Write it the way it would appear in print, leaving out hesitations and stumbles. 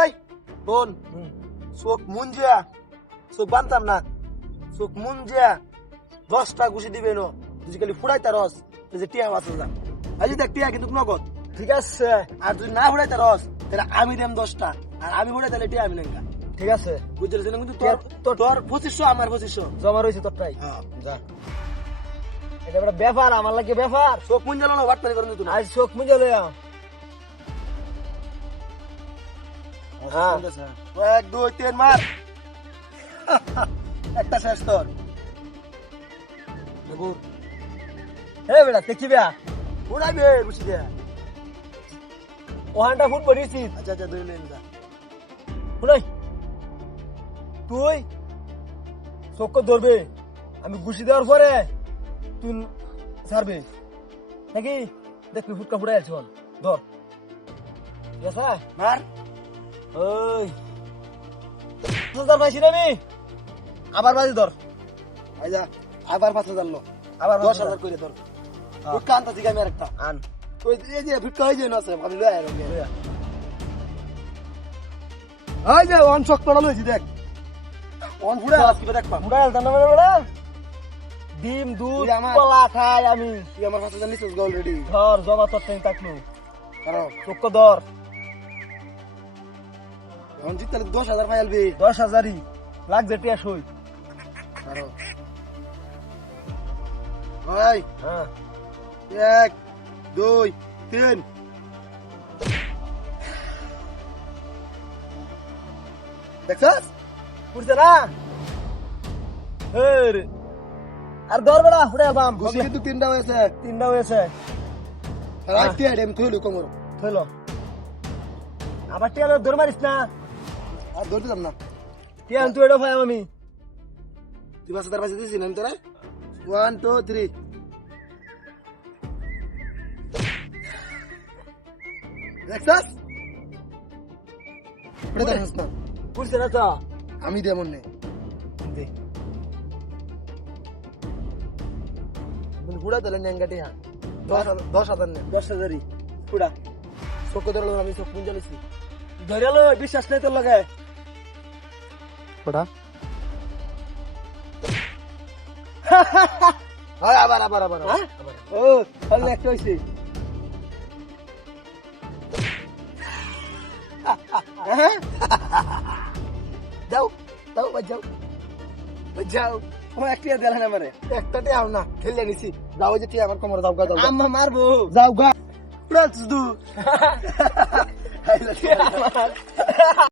এই বোন চোখ মুঞ্জিয়া চোখ বানতাম না চোখ মুঞ্জিয়া 10টা ঘুষি দিবে নো তুই খালি ফুড়াইতা রস তুই যে টিয়া বাঁচল না আজ দেখ টিয়া কিন্তু নগদ ঠিক আছে আর তুই না ফুড়াইতা রস তাহলে আমি দেম 10টা আর আমি ফুড়াই তাহলে টিয়া আমি নেঙ্গা ঠিক আছে বুঝলি না কিন্তু তোর 2500 আমার 2500 জমা রইছে তোরটাই হ্যাঁ যা এটা বড় ব্যাপার আমার লাগে ব্যাপার চোখ মুঞ্জালো না ওয়াট করে তুই আজ চোখ মুঞ্জালো হ্যাঁ 1 2 3 মার একটা শেষ তোর দেখো হে বেটা দেখিবে উড়াইবে বুঝি দে ওহানটা ফুট পড়িছি আচ্ছা আচ্ছা দুই লেন যা উড়াই তুই চোখ ধরবে আমি ঘুষি দেওয়ার পরে তুই ছাড়বে নাকি দেখবি ফুটকা ফুটাই আছে ধর ঠিক আছে মার ওই তোর পাইছি না আমি আবার বাজি ধর আইজা আবার 5000 লো আবার 10000 কইরে ধর ওই কানটা দিকে আমি আরেকটা আন ওই এই যে ফুটকা হই যায় না আছে আমি লয় আই যে অন শক পড়া লইছি দেখ অন ফুড়া আজকে দেখ পা ফুড়া জানা বড় ডিম দুধ কলা খাই আমি তুই আমার 5000 নিছিস অলরেডি ধর জমা তোর টাইম থাকলো কারণ চোখ ধর অন জিত তাহলে 10000 পাইলবি 10000ই লাগবে টিয়া সই কারণ ভাই হ্যাঁ 1 2 3 দেখছস পুরছে না হের আর দর বড়া ফুড়ে বাম খুশি কিন্তু তিনটা হয়েছে আর আইটি আইডেম থইলু কোমর থইলো আবার টিয়া দর মারিস না আর দর দিলাম না টিয়া তুই এটা ভাই আমি তুই বাসা দরবাজা দিছিস না তোরা 1 2 3 দেখছস পড়ে দেখছস না পুরছে না তো আমি দেমন নে দে বুড়া দলে নেঙ্গাটি হ্যাঁ 10000 নে 10000ই বুড়া চোখ ধরলো আমি চোখ পুঞ্জালিছি ধরেলো বিশ্বাস নাই তোর লাগে বুড়া হ্যাঁ আবার ও তাহলে একটা হইছে যাও ও একটা দিলা না আমারে একটাতে আও না খেলে নিছি যাও যে আমার কোমর যাও গা আম্মা মারবো যাও গা প্রান্স দু